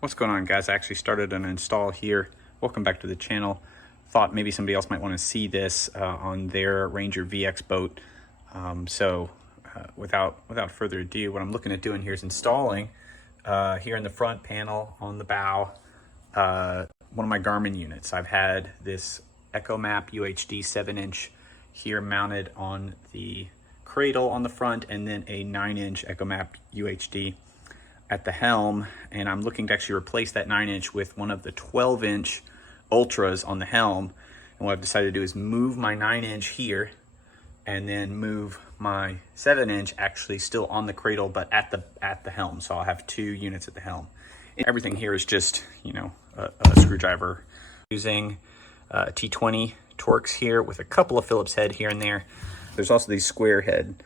What's going on, guys? I actually started an install here. Welcome back to the channel. Thought maybe somebody else might want to see this on their Ranger VX boat. Without further ado, what I'm looking at doing here is installing here in the front panel on the bow one of my Garmin units. I've had this Echomap UHD 7-inch here mounted on the cradle on the front, and then a 9-inch Echomap UHD at the helm, and I'm looking to actually replace that 9-inch with one of the 12-inch ultras on the helm. And what I've decided to do is move my 9-inch here and then move my 7-inch actually still on the cradle but at the helm. So I'll have two units at the helm. Everything here is just, you know, a screwdriver. Using T20 Torx here with a couple of Phillips head here and there. There's also these square head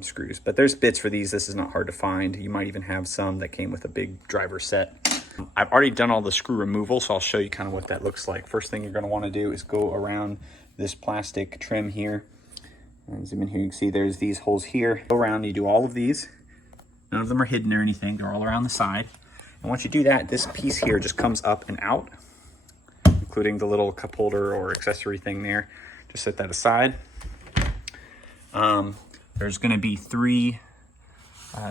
screws, but there's bits for these. This is not hard to find. You might even have some that came with a big driver set. I've already done all the screw removal, so I'll show you kind of what that looks like. First thing you're going to want to do is go around this plastic trim here. And zoom in here, you can see there's these holes here. Go around, you do all of these. None of them are hidden or anything. They're all around the side. And once you do that, this piece here just comes up and out, including the little cup holder or accessory thing there. Just set that aside. There's going to be three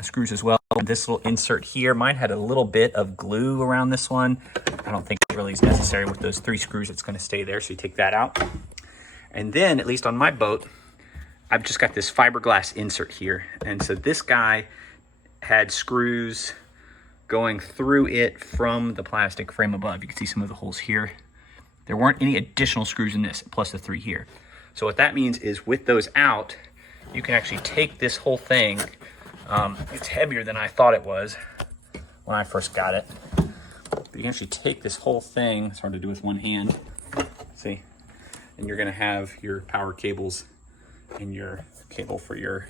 screws as well. This little insert here, mine had a little bit of glue around this one. I don't think it really is necessary with those three screws. It's going to stay there, so you take that out. And then, at least on my boat, I've just got this fiberglass insert here. And so this guy had screws going through it from the plastic frame above. You can see some of the holes here. There weren't any additional screws in this, plus the three here. So what that means is with those out, you can actually take this whole thing. It's heavier than I thought it was when I first got it. But you can actually take this whole thing. It's hard to do with one hand. See? And you're gonna have your power cables and your cable for your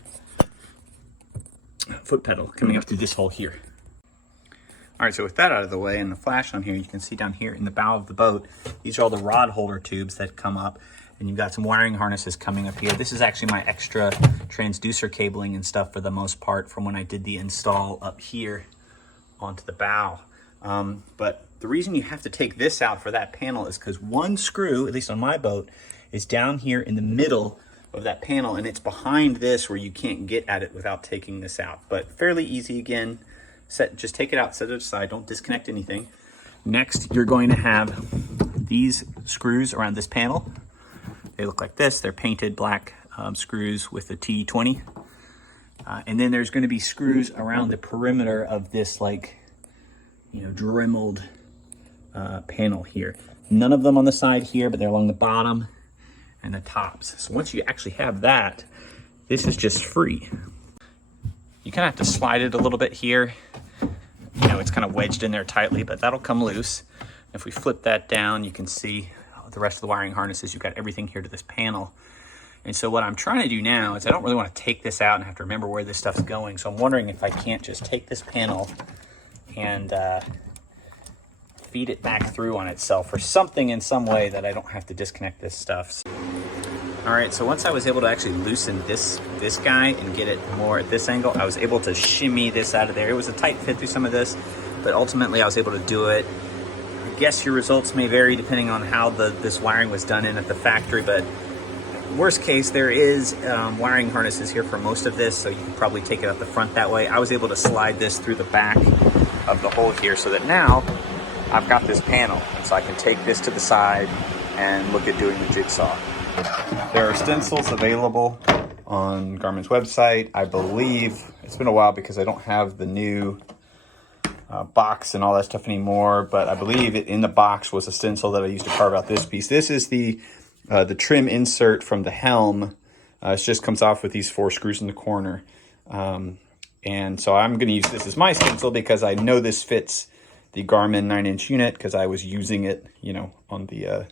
foot pedal coming up through this hole here. All right, so with that out of the way and the flash on here, you can see down here in the bow of the boat, these are all the rod holder tubes that come up. And you've got some wiring harnesses coming up here. This is actually my extra transducer cabling and stuff for the most part from when I did the install up here onto the bow. But the reason you have to take this out for that panel is because one screw, at least on my boat, is down here in the middle of that panel, and it's behind this where you can't get at it without taking this out. But fairly easy again. Just take it out, set it aside, don't disconnect anything. Next, you're going to have these screws around this panel. They look like this. They're painted black screws with the T20. And then there's going to be screws around the perimeter of this, like, you know, dremeled panel here. None of them on the side here, but they're along the bottom and the tops. So once you actually have that, this is just free. You kind of have to slide it a little bit here. You know, it's kind of wedged in there tightly, but that'll come loose. If we flip that down, you can see the rest of the wiring harnesses. You've got everything here to this panel. And so what I'm trying to do now is I don't really want to take this out and have to remember where this stuff's going. So I'm wondering if I can't just take this panel and feed it back through on itself or something in some way that I don't have to disconnect this stuff. All right, so once I was able to actually loosen this guy and get it more at this angle, I was able to shimmy this out of there. It was a tight fit through some of this, but ultimately I was able to do it. I guess your results may vary depending on how this wiring was done in at the factory, but worst case, there is wiring harnesses here for most of this, so you can probably take it out the front that way. I was able to slide this through the back of the hole here so that now I've got this panel, and so I can take this to the side and look at doing the jigsaw. There are stencils available on Garmin's website. I believe it's been a while because I don't have the new box and all that stuff anymore, but I believe in the box was a stencil that I used to carve out this piece. This is the trim insert from the helm. It just comes off with these 4 screws in the corner. And so I'm going to use this as my stencil because I know this fits the Garmin 9-inch unit because I was using it, you know, on the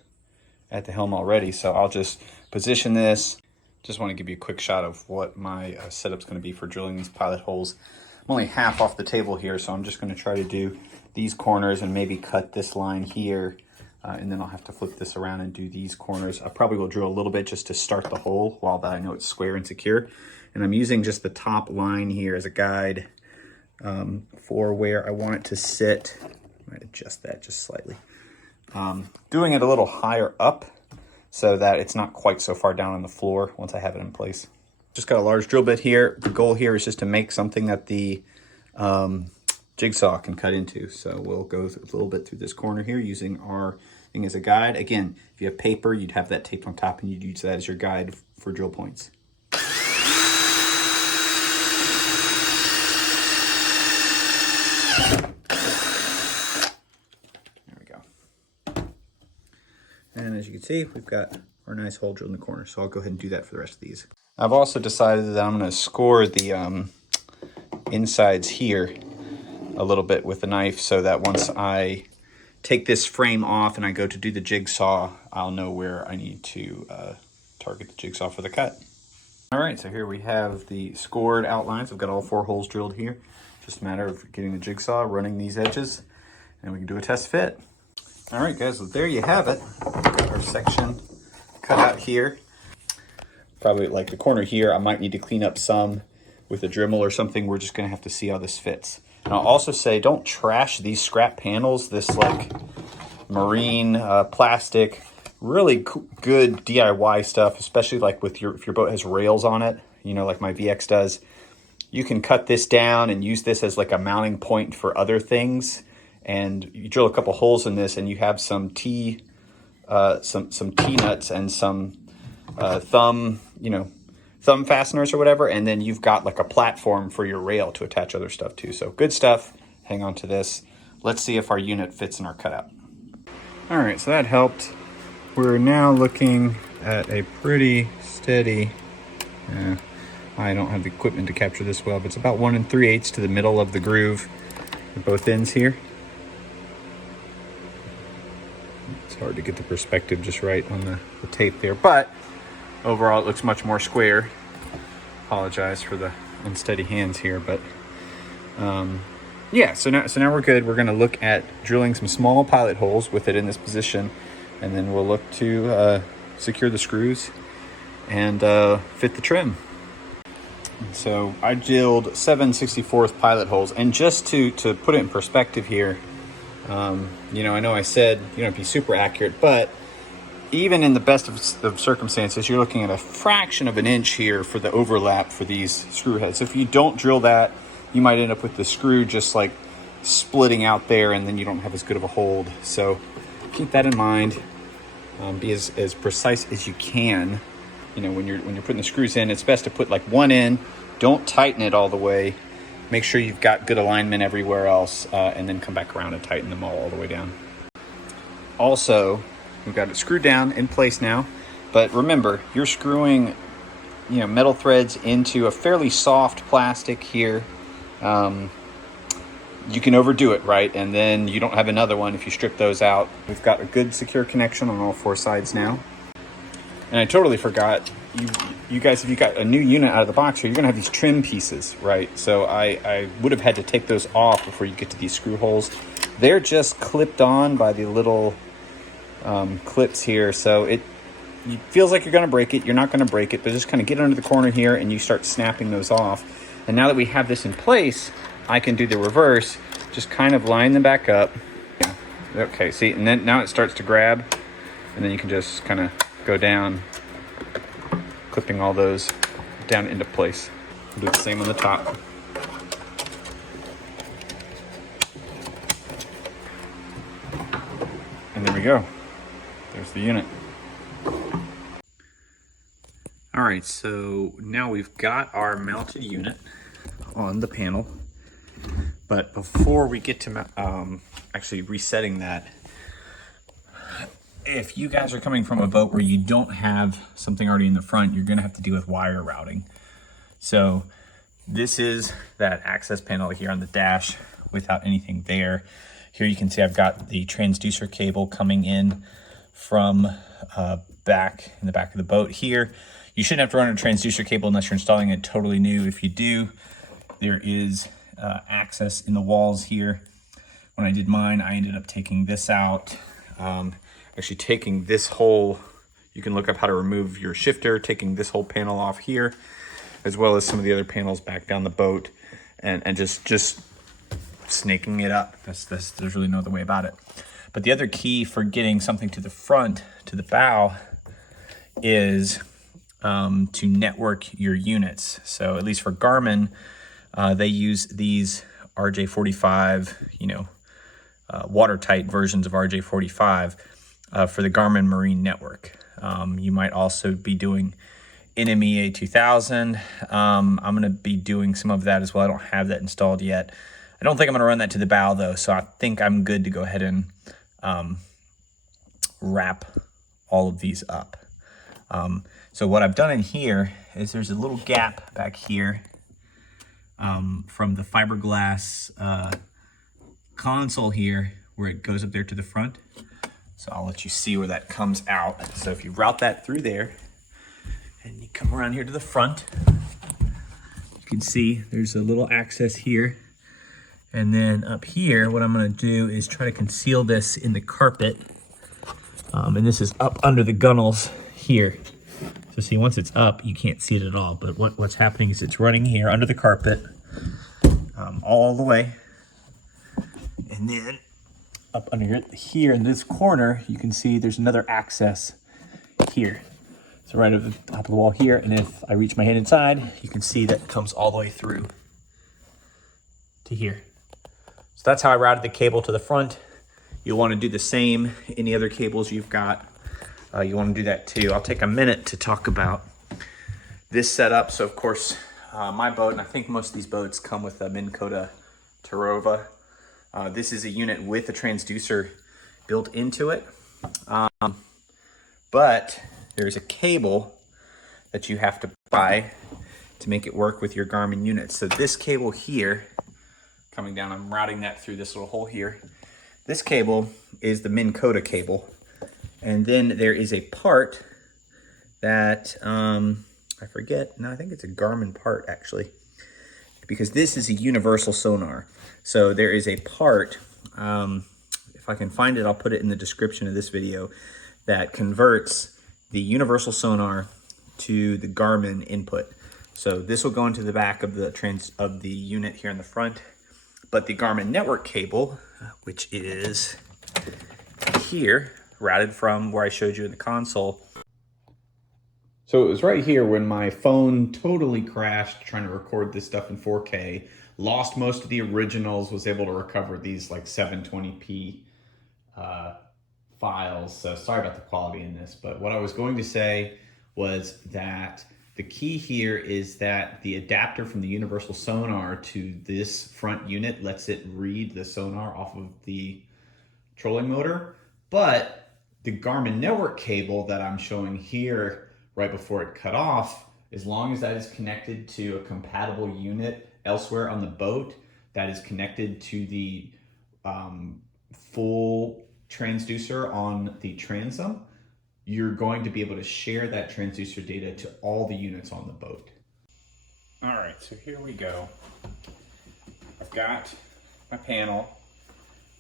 at the helm already. So I'll just position this. Just want to give you a quick shot of what my setup's going to be for drilling these pilot holes. I'm only half off the table here, so I'm just going to try to do these corners and maybe cut this line here. And then I'll have to flip this around and do these corners. I probably will drill a little bit just to start the hole while that I know it's square and secure. And I'm using just the top line here as a guide for where I want it to sit. adjust that just slightly. Doing it a little higher up so that it's not quite so far down on the floor once I have it in place. Just got a large drill bit here. The goal here is just to make something that the jigsaw can cut into. So we'll go a little bit through this corner here using our thing as a guide. Again, if you have paper, you'd have that taped on top and you'd use that as your guide for drill points. There we go. And as you can see, we've got our nice hole drilled in the corner. So I'll go ahead and do that for the rest of these. I've also decided that I'm going to score the insides here a little bit with the knife so that once I take this frame off and I go to do the jigsaw, I'll know where I need to target the jigsaw for the cut. All right, so here we have the scored outlines. I've got all 4 holes drilled here. Just a matter of getting the jigsaw, running these edges, and we can do a test fit. All right, guys, so there you have it. Got our section cut out here. Probably like the corner here, I might need to clean up some with a Dremel or something. We're just gonna have to see how this fits. And I'll also say, don't trash these scrap panels, this like marine plastic, really good DIY stuff, especially like with if your boat has rails on it, you know, like my VX does. You can cut this down and use this as like a mounting point for other things. And you drill a couple holes in this and you have some T-nuts and some thumb fasteners or whatever, and then you've got like a platform for your rail to attach other stuff to. So good stuff. Hang on to this. Let's see if our unit fits in our cutout. All right, so that helped. We're now looking at a pretty steady, I don't have the equipment to capture this well, but it's about 1 3/8 to the middle of the groove at both ends here. It's hard to get the perspective just right on the tape there, but overall, it looks much more square. Apologize for the unsteady hands here, but yeah, so now we're good. We're gonna look at drilling some small pilot holes with it in this position, and then we'll look to secure the screws and fit the trim. So I drilled 7/64 pilot holes, and just to put it in perspective here, you know, I know I said you don't be super accurate, but even in the best of circumstances, you're looking at a fraction of an inch here for the overlap for these screw heads. If you don't drill that, you might end up with the screw just like splitting out there, and then you don't have as good of a hold. So keep that in mind. Be as precise as you can. You know, when you're putting the screws in, it's best to put like one in. Don't tighten it all the way. Make sure you've got good alignment everywhere else, and then come back around and tighten them all the way down. Also, we've got it screwed down in place now, but remember, you're screwing, you know, metal threads into a fairly soft plastic here. You can overdo it, right? And then you don't have another one if you strip those out. We've got a good secure connection on all 4 sides now. And I totally forgot, you guys, if you got a new unit out of the box here, you're gonna have these trim pieces, right? So I would have had to take those off before you get to these screw holes. They're just clipped on by the little clips here, so it feels like you're gonna break it. You're not gonna break it, but just kind of get under the corner here and you start snapping those off. And now that we have this in place, I can do the reverse, just kind of line them back up. Okay, see, and then now it starts to grab, and then you can just kind of go down, clipping all those down into place. We'll do the same on the top. And there we go. There's the unit. All right, so now we've got our mounted unit on the panel. But before we get to actually resetting that, if you guys are coming from a boat where you don't have something already in the front, you're gonna have to deal with wire routing. So this is that access panel here on the dash without anything there. Here you can see I've got the transducer cable coming in from back in the back of the boat here. You shouldn't have to run a transducer cable unless you're installing it totally new. If you do, there is access in the walls here. When I did mine, I ended up taking this out. Actually taking this whole, you can look up how to remove your shifter, taking this whole panel off here, as well as some of the other panels back down the boat, and just snaking it up. There's really no other way about it. But the other key for getting something to the front, to the bow, is to network your units. So at least for Garmin, they use these RJ45, watertight versions of RJ45 for the Garmin Marine Network. You might also be doing NMEA 2000. I'm going to be doing some of that as well. I don't have that installed yet. I don't think I'm going to run that to the bow though, so I think I'm good to go ahead and wrap all of these up. So what I've done in here is there's a little gap back here from the fiberglass console here where it goes up there to the front. So I'll let you see where that comes out. So if you route that through there and you come around here to the front, you can see there's a little access here. And then up here, what I'm gonna do is try to conceal this in the carpet. And this is up under the gunnels here. So see, once it's up, you can't see it at all. But what's happening is it's running here under the carpet all the way. And then up under here in this corner, you can see there's another access here. So right over the top of the wall here. And if I reach my hand inside, you can see that it comes all the way through to here. So that's how I routed the cable to the front. You'll want to do the same. Any other cables you've got, you want to do that too. I'll take a minute to talk about this setup. So of course, my boat, and I think most of these boats come with a Minn Kota Universal-to-Garmin. This is a unit with a transducer built into it. But there's a cable that you have to buy to make it work with your Garmin unit. So this cable here, coming down, I'm routing that through this little hole here. This cable is the Minn Kota cable. And then there is a part that, I forget, no, I think it's a Garmin part actually, because this is a universal sonar. So there is a part, if I can find it, I'll put it in the description of this video, that converts the universal sonar to the Garmin input. So this will go into the back of the unit here in the front, but the Garmin network cable, which is here, routed from where I showed you in the console. So it was right here when my phone totally crashed trying to record this stuff in 4K, lost most of the originals, was able to recover these like 720p files. So sorry about the quality in this, but what I was going to say was that the key here is that the adapter from the universal sonar to this front unit lets it read the sonar off of the trolling motor, but the Garmin network cable that I'm showing here right before it cut off, as long as that is connected to a compatible unit elsewhere on the boat that is connected to the full transducer on the transom, you're going to be able to share that transducer data to all the units on the boat. All right, so here we go. I've got my panel.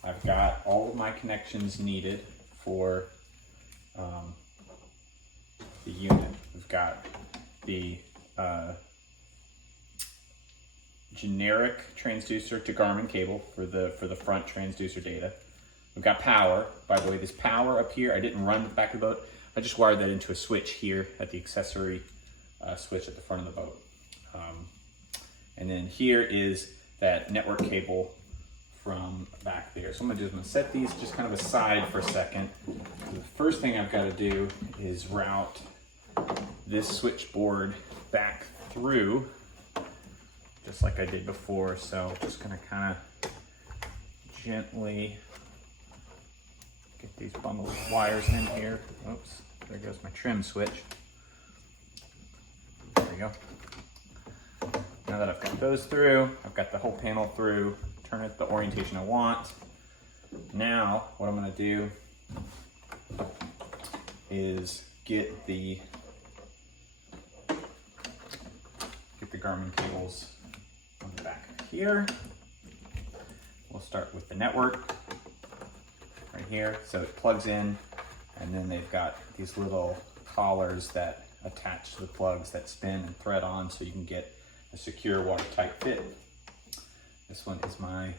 I've got all of my connections needed for the unit. We've got the generic transducer to Garmin cable for the front transducer data. We've got power. By the way, this power up here, I didn't run the back of the boat. I just wired that into a switch here at the accessory switch at the front of the boat. And then here is that network cable from back there. So I'm gonna set these just kind of aside for a second. The first thing I've got to do is route this switchboard back through, just like I did before. So just gonna kind of gently get these bundles of wires in here. Oops, there goes my trim switch. There we go. Now that I've got those through, I've got the whole panel through, turn it the orientation I want. Now, what I'm gonna do is get the Garmin cables on the back here. We'll start with the network right here. So it plugs in, and then they've got these little collars that attach to the plugs that spin and thread on so you can get a secure watertight fit. This one is my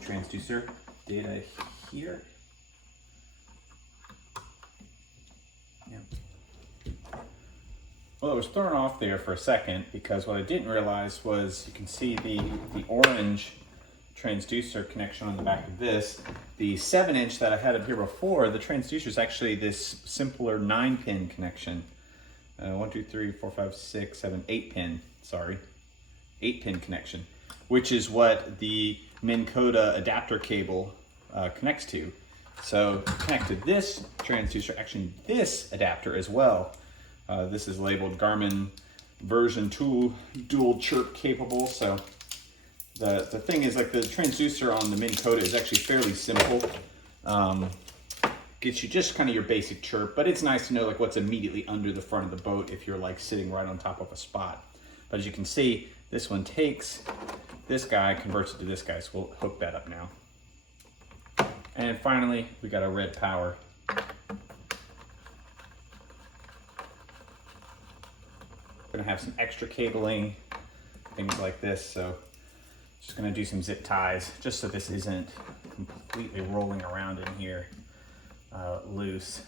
transducer data here. Yep. Well, it was thrown off there for a second because what I didn't realize was you can see the orange transducer connection on the back of this. The 7-inch that I had up here before, the transducer is actually this simpler 9-pin connection. 1, 2, 3, 4, 5, 6, 7, 8-pin, sorry. 8-pin connection, which is what the Minn Kota adapter cable connects to. So to connect to this transducer, actually this adapter as well. This is labeled Garmin version 2 dual chirp capable. So the thing is, like, the transducer on the Minn Kota is actually fairly simple. Gets you just kind of your basic chirp, but it's nice to know like what's immediately under the front of the boat if you're like sitting right on top of a spot. But as you can see, this one takes this guy, converts it to this guy, so we'll hook that up now. And finally, we got a red power. We're gonna have some extra cabling, things like this, so just gonna do some zip ties just so this isn't completely rolling around in here loose.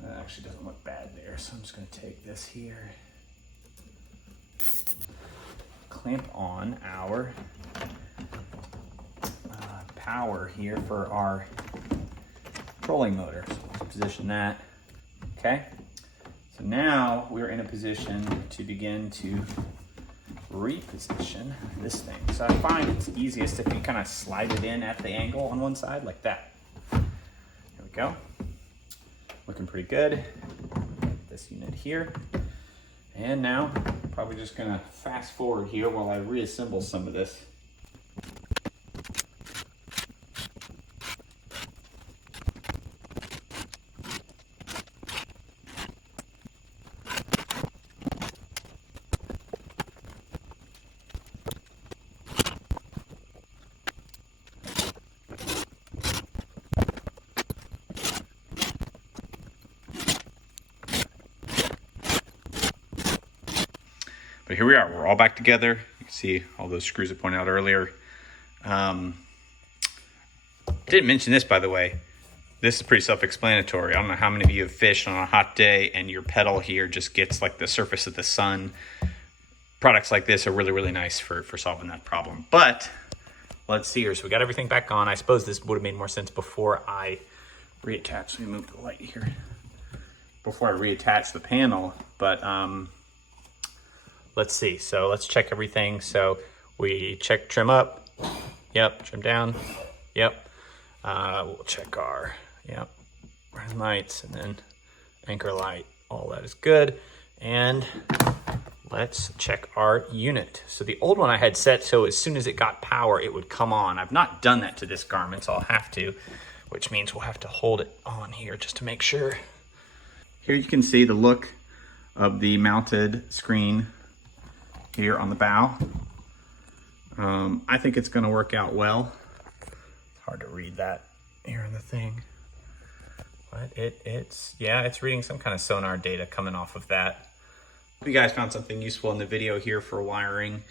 That actually doesn't look bad there, so I'm just gonna take this here, clamp on our power here for our trolling motor. So let's position that. Okay, so now we're in a position to begin to reposition this thing. So I find it's easiest if you kind of slide it in at the angle on one side like that. There we go. Looking pretty good. This unit here. And now, probably just gonna fast forward here while I reassemble some of this. But here we are, we're all back together. You can see all those screws I pointed out earlier. Didn't mention this, by the way. This is pretty self-explanatory. I don't know how many of you have fished on a hot day and your pedal here just gets like the surface of the sun. Products like this are really, really nice for solving that problem. But let's see here. So we got everything back on. I suppose this would have made more sense before I reattach. Let me move the light here. Before I reattach the panel, but let's see. So let's check everything. So we check trim up. Yep. Trim down. Yep. We'll check our, running lights and then anchor light. All that is good. And let's check our unit. So the old one I had set so as soon as it got power, it would come on. I've not done that to this Garmin, so I'll have to, which means we'll have to hold it on here just to make sure. Here you can see the look of the mounted screen here on the bow. I think it's going to work out well. It's hard to read that here in the thing, but it's reading some kind of sonar data coming off of that. Hope you guys found something useful in the video here for wiring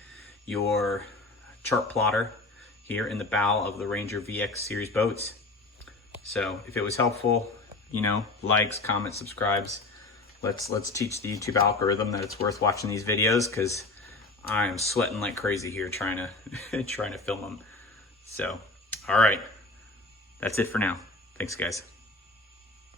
your chart plotter here in the bow of the Ranger VX series boats. So if it was helpful, likes, comments, subscribes. Let's teach the YouTube algorithm that it's worth watching these videos, because I am sweating like crazy here trying to film them. So, all right, that's it for now. Thanks, guys.